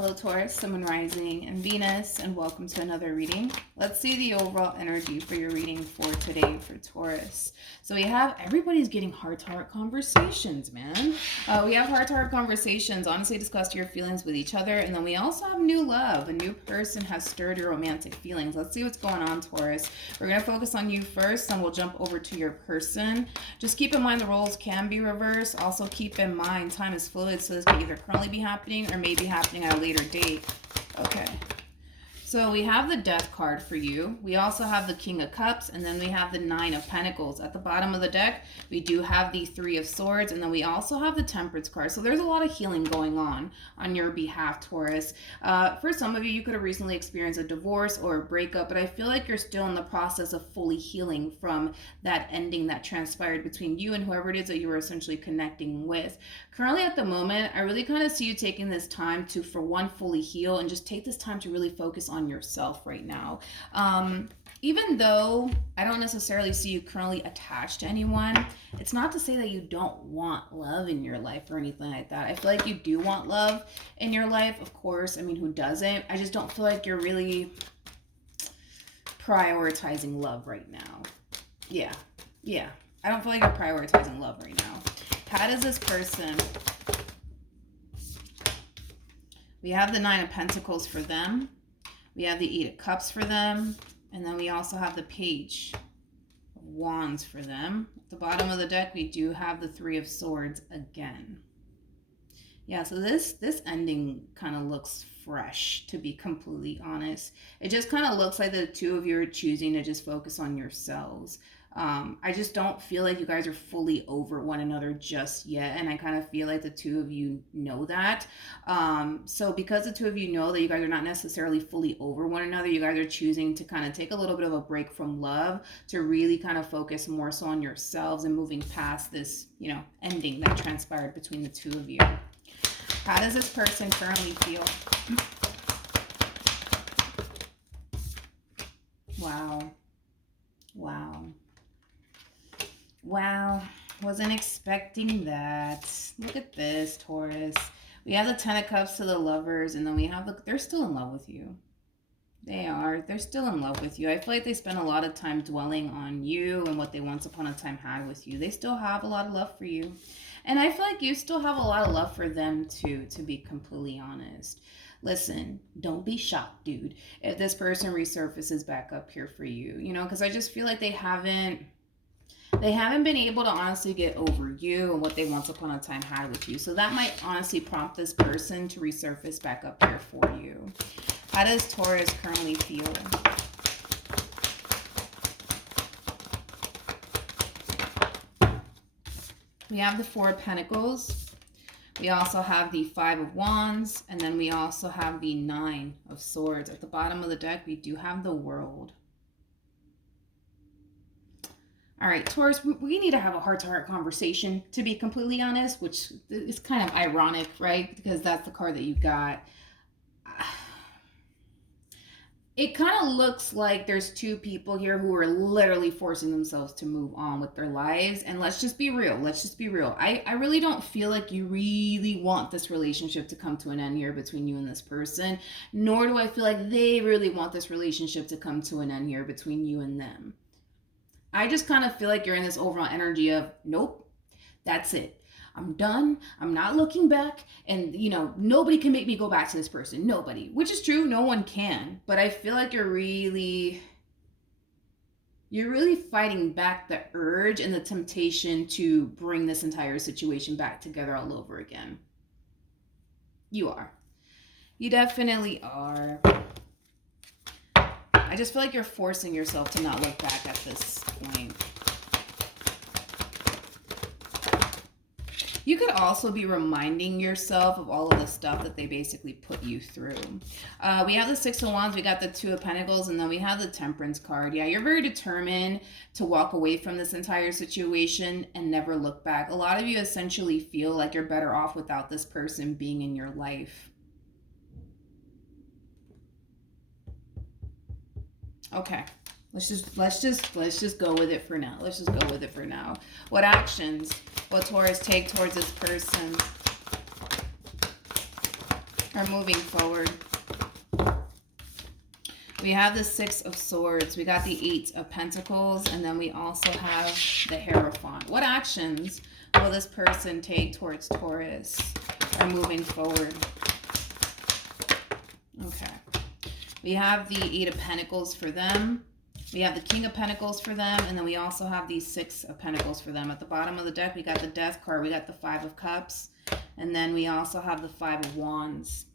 Hello Taurus, Sun, Moon, Rising, and Venus, and welcome to another reading. Let's see the overall energy for your reading for today for Taurus. So we have, everybody's getting heart-to-heart conversations, man. We have heart-to-heart conversations, honestly discuss your feelings with each other, and then we also have new love. A new person has stirred your romantic feelings. Let's see what's going on, Taurus. We're going to focus on you first, then we'll jump over to your person. Just keep in mind the roles can be reversed. Also keep in mind time is fluid, so this could either currently be happening or may be happening at a later date. Okay. So we have the Death card for you. We also have the King of Cups, and then we have the Nine of Pentacles. At the bottom of the deck, we do have the Three of Swords, and then we also have the Temperance card. So there's a lot of healing going on your behalf, Taurus. For some of you, you could have recently experienced a divorce or a breakup, but I feel like you're still in the process of fully healing from that ending that transpired between you and whoever it is that you were essentially connecting with. Currently at the moment, I really kind of see you taking this time to, for one, fully heal and just take this time to really focus on yourself right now. Even though I don't necessarily see you currently attached to anyone, it's not to say that you don't want love in your life or anything like that. I feel like you do want love in your life, of course. I mean, who doesn't? I just don't feel like you're really prioritizing love right now. Yeah. I don't feel like you're prioritizing love right now. How does this person... We have the Nine of Pentacles for them. We have the Eight of Cups for them. And then we also have the Page of Wands for them. At the bottom of the deck, we do have the Three of Swords again. Yeah, so this ending kind of looks fresh, to be completely honest. It just kind of looks like the two of you are choosing to just focus on yourselves. I just don't feel like you guys are fully over one another just yet, and I kind of feel like the two of you know that. So because the two of you know that you guys are not necessarily fully over one another, you guys are choosing to kind of take a little bit of a break from love to really kind of focus more so on yourselves and moving past this, ending that transpired between the two of you. How does this person currently feel? Wow, wasn't expecting that. Look at this, Taurus. We have the Ten of Cups to the Lovers, and then we have they're still in love with you. They're still in love with you. I feel like they spend a lot of time dwelling on you and what they once upon a time had with you. They still have a lot of love for you. And I feel like you still have a lot of love for them too, to be completely honest. Listen, don't be shocked, dude, if this person resurfaces back up here for you, because I just feel like they haven't been able to honestly get over you and what they once upon a time had with you. So that might honestly prompt this person to resurface back up here for you. How does Taurus currently feel? We have the Four of Pentacles. We also have the Five of Wands. And then we also have the Nine of Swords. At the bottom of the deck, we do have the World. All right, Taurus, we need to have a heart-to-heart conversation, to be completely honest, which is kind of ironic, right? Because that's the card that you got. It kind of looks like there's two people here who are literally forcing themselves to move on with their lives. And let's just be real. I really don't feel like you really want this relationship to come to an end here between you and this person. Nor do I feel like they really want this relationship to come to an end here between you and them. I just kind of feel like you're in this overall energy of, nope, that's it. I'm done. I'm not looking back. And, nobody can make me go back to this person. Nobody. Which is true. No one can. But I feel like you're really fighting back the urge and the temptation to bring this entire situation back together all over again. You are. You definitely are. I just feel like you're forcing yourself to not look back at this point. You could also be reminding yourself of all of the stuff that they basically put you through. We have the Six of Wands, we got the Two of Pentacles, and then we have the Temperance card. Yeah, you're very determined to walk away from this entire situation and never look back. A lot of you essentially feel like you're better off without this person being in your life. Okay. Let's just go with it for now. What actions will Taurus take towards this person? are moving forward. We have the Six of Swords. We got the Eight of Pentacles. And then we also have the Hierophant. What actions will this person take towards Taurus are moving forward? Okay. We have the Eight of Pentacles for them. We have the King of Pentacles for them. And then we also have the Six of Pentacles for them. At the bottom of the deck, we got the Death card. We got the Five of Cups. And then we also have the Five of Wands.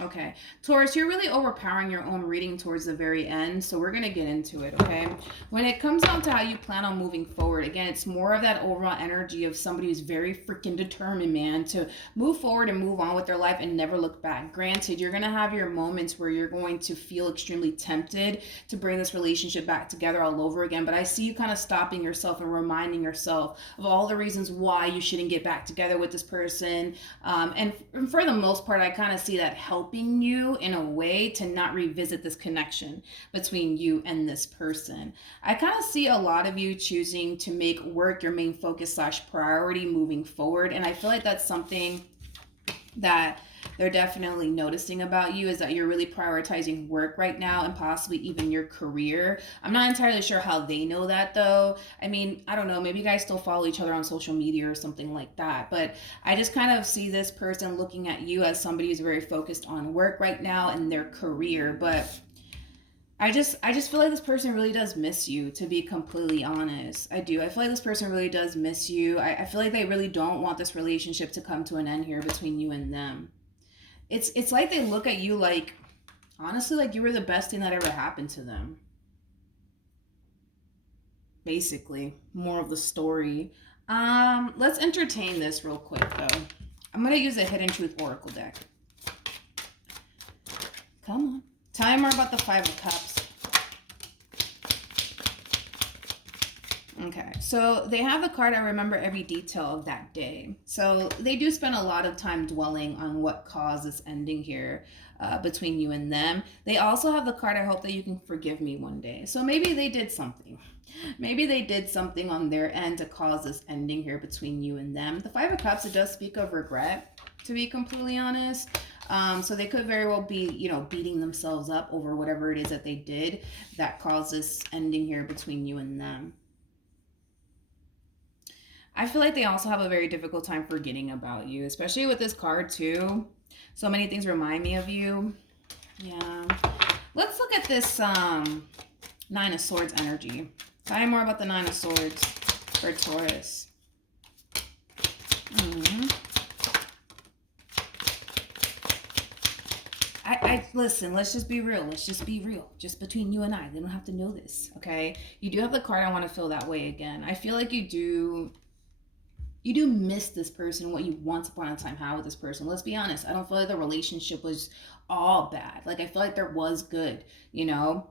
Okay, Taurus, you're really overpowering your own reading towards the very end, so we're going to get into it, okay? When it comes down to how you plan on moving forward, again, it's more of that overall energy of somebody who's very freaking determined, man, to move forward and move on with their life and never look back. Granted, you're going to have your moments where you're going to feel extremely tempted to bring this relationship back together all over again, but I see you kind of stopping yourself and reminding yourself of all the reasons why you shouldn't get back together with this person, and for the most part, I kind of see that helping you in a way to not revisit this connection between you and this person. I kind of see a lot of you choosing to make work your main focus / priority moving forward. And I feel like that's something that they're definitely noticing about you, is that you're really prioritizing work right now and possibly even your career. I'm not entirely sure how they know that though. I mean, I don't know, maybe you guys still follow each other on social media or something like that, but I just kind of see this person looking at you as somebody who's very focused on work right now and their career. But I just feel like this person really does miss you, to be completely honest. I do. I feel like this person really does miss you. I feel like they really don't want this relationship to come to an end here between you and them. It's like they look at you like, honestly, like you were the best thing that ever happened to them. Basically, more of the story. Let's entertain this real quick, though. I'm going to use a Hidden Truth Oracle deck. Come on. Tell me more about the Five of Cups. Okay, so they have the card, I remember every detail of that day. So they do spend a lot of time dwelling on what caused this ending here between you and them. They also have the card, I hope that you can forgive me one day. So maybe they did something. Maybe they did something on their end to cause this ending here between you and them. The Five of Cups, it does speak of regret, to be completely honest. So they could very well be, you know, beating themselves up over whatever it is that they did that caused this ending here between you and them. I feel like they also have a very difficult time forgetting about you, especially with this card too. So many things remind me of you. Yeah. Let's look at this Nine of Swords energy. Tell me more about the Nine of Swords for Taurus. Listen, let's just be real. Let's just be real. Just between you and I. They don't have to know this, okay? You do have the card, I want to feel that way again. I feel like you do miss this person, what you once upon a time had with this person. Let's be honest. I don't feel like the relationship was all bad. Like, I feel like there was good, you know?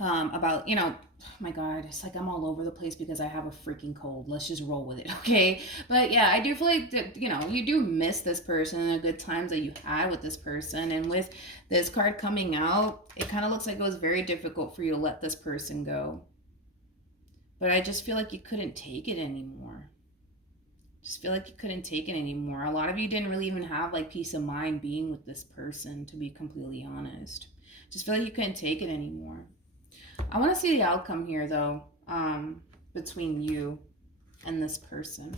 About, you know, oh my God, it's like I'm all over the place because I have a freaking cold. Let's just roll with it, okay? But yeah, I do feel like that, you know, you do miss this person and the good times that you had with this person. And with this card coming out, it kind of looks like it was very difficult for you to let this person go. But I just feel like you couldn't take it anymore. Just feel like you couldn't take it anymore. A lot of you didn't really even have like peace of mind being with this person, to be completely honest. Just feel like you couldn't take it anymore. I want to see the outcome here, though, between you and this person.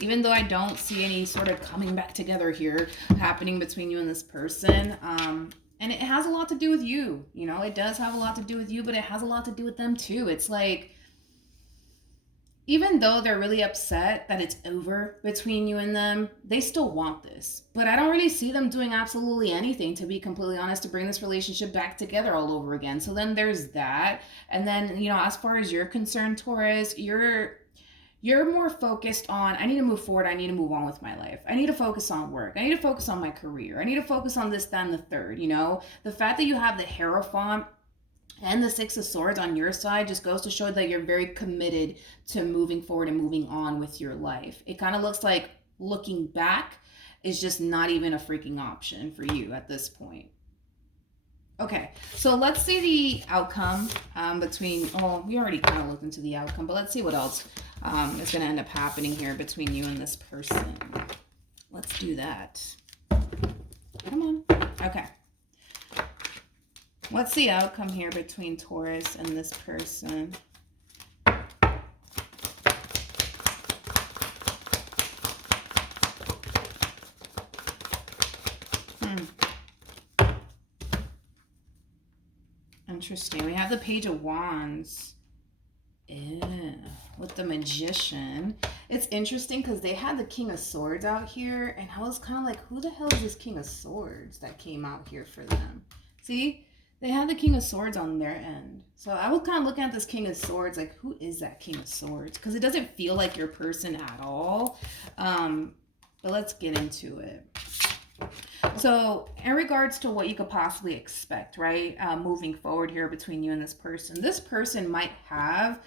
Even though I don't see any sort of coming back together here happening between you and this person. And it has a lot to do with you. You know, it does have a lot to do with you, but it has a lot to do with them, too. It's like, even though they're really upset that it's over between you and them, they still want this. But I don't really see them doing absolutely anything, to be completely honest, to bring this relationship back together all over again. So then there's that. And then, you know, as far as you're concerned, Taurus, you're more focused on, I need to move forward. I need to move on with my life. I need to focus on work. I need to focus on my career. I need to focus on this, that, and the third, you know? The fact that you have the Hierophant and the Six of Swords on your side just goes to show that you're very committed to moving forward and moving on with your life. It kind of looks like looking back is just not even a freaking option for you at this point. Okay, so let's see the outcome between, oh, we already kind of looked into the outcome, but let's see what else is going to end up happening here between you and this person. Let's do that. Okay. What's the outcome here between Taurus and this person? Interesting. We have the Page of Wands. With the Magician. It's interesting because they had the King of Swords out here, and I was kind of like, who the hell is this King of Swords that came out here for them? See? They had the King of Swords on their end. So I was kind of looking at this King of Swords like, who is that King of Swords? Because it doesn't feel like your person at all. But let's get into it. So in regards to what you could possibly expect, right, moving forward here between you and this person might have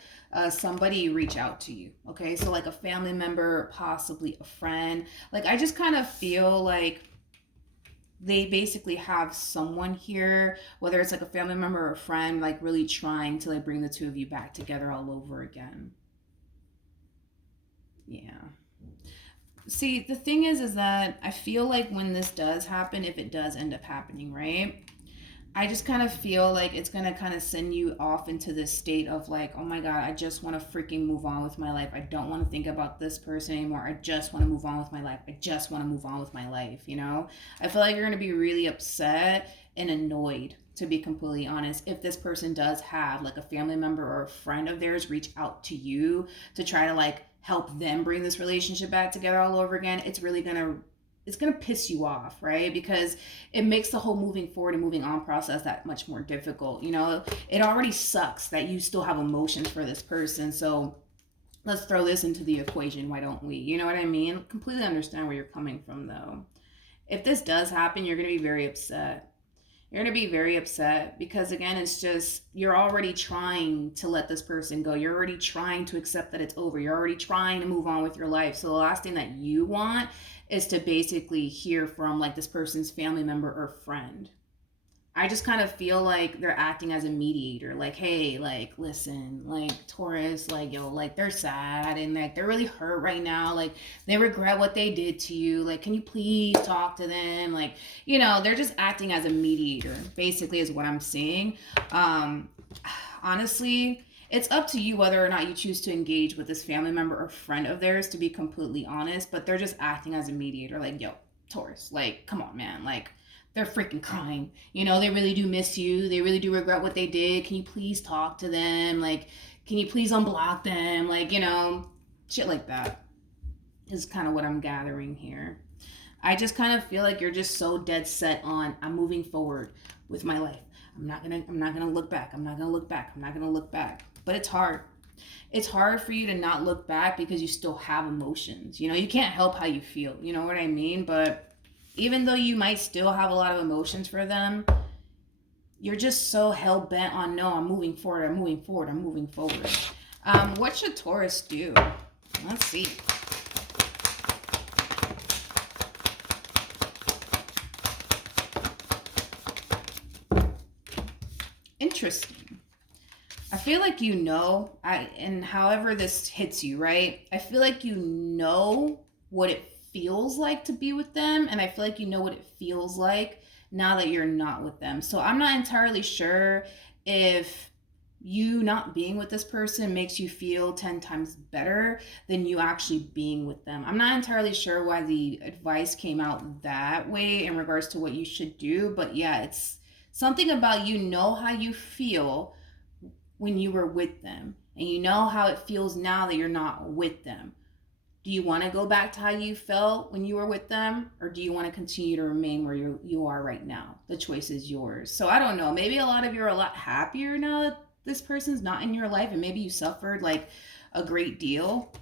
somebody reach out to you, okay? So like a family member, possibly a friend. Like I just kind of feel like they basically have someone here, whether it's like a family member or a friend, like really trying to like bring the two of you back together all over again. Yeah. See, the thing is that I feel like when this does happen, if it does end up happening, right? I just kind of feel like it's going to kind of send you off into this state of like, oh my God, I just want to freaking move on with my life. I don't want to think about this person anymore. I just want to move on with my life. I just want to move on with my life, you know? I feel like you're going to be really upset and annoyed, to be completely honest, if this person does have like a family member or a friend of theirs reach out to you to try to like help them bring this relationship back together all over again. It's gonna piss you off, right? Because it makes the whole moving forward and moving on process that much more difficult. You know, it already sucks that you still have emotions for this person. So let's throw this into the equation. Why don't we? You know what I mean? Completely understand where you're coming from though. If this does happen, you're gonna be very upset. You're going to be very upset because, again, it's just you're already trying to let this person go. You're already trying to accept that it's over. You're already trying to move on with your life. So the last thing that you want is to basically hear from like this person's family member or friend. I just kind of feel like they're acting as a mediator. Like, hey, like, listen, like, Taurus, like, yo, like, they're sad and, like, they're really hurt right now. Like, they regret what they did to you. Like, can you please talk to them? Like, you know, they're just acting as a mediator, basically, is what I'm seeing. Honestly, it's up to you whether or not you choose to engage with this family member or friend of theirs, to be completely honest. But they're just acting as a mediator. Like, yo, Taurus, like, come on, man. Like, they're freaking crying. You know, they really do miss you. They really do regret what they did. Can you please talk to them? Like, can you please unblock them? Like, you know, shit like that is kind of what I'm gathering here. I just kind of feel like you're just so dead set on, I'm moving forward with my life. I'm not gonna look back. I'm not gonna look back. I'm not gonna look back. But it's hard. It's hard for you to not look back because you still have emotions. You know, you can't help how you feel. You know what I mean? But even though you might still have a lot of emotions for them, you're just so hell-bent on, no, I'm moving forward, I'm moving forward, I'm moving forward. What should Taurus do? Let's see. Interesting. I feel like you know, and however this hits you, right? I feel like you know what it feels like to be with them, and I feel like you know what it feels like now that you're not with them. So I'm not entirely sure if you not being with this person makes you feel 10 times better than you actually being with them. I'm not entirely sure why the advice came out that way in regards to what you should do, but yeah, it's something about, you know how you feel when you were with them, and you know how it feels now that you're not with them. Do you want to go back to how you felt when you were with them, or do you want to continue to remain where you are right now? The choice is yours. So I don't know. Maybe a lot of you are a lot happier now that this person's not in your life, and maybe you suffered like a great deal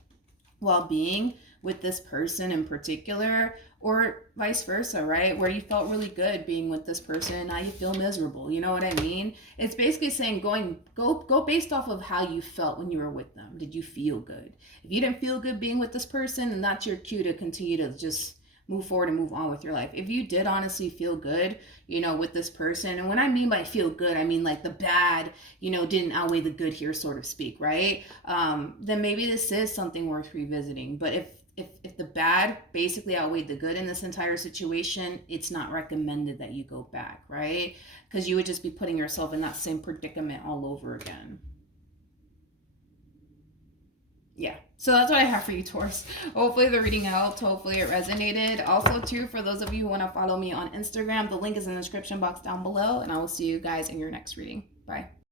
while being with this person in particular, or vice versa, right? Where you felt really good being with this person and now you feel miserable. You know what I mean? It's basically saying go based off of how you felt when you were with them. Did you feel good? If you didn't feel good being with this person, then that's your cue to continue to just move forward and move on with your life. If you did honestly feel good, you know, with this person, and when I mean by feel good, I mean like the bad, you know, didn't outweigh the good here, sort of speak, right? Then maybe this is something worth revisiting. But if if the bad basically outweighed the good in this entire situation, it's not recommended that you go back, right? Because you would just be putting yourself in that same predicament all over again. Yeah, so that's what I have for you, Taurus. Hopefully the reading helped. Hopefully it resonated. Also, too, for those of you who want to follow me on Instagram, the link is in the description box down below, and I will see you guys in your next reading. Bye.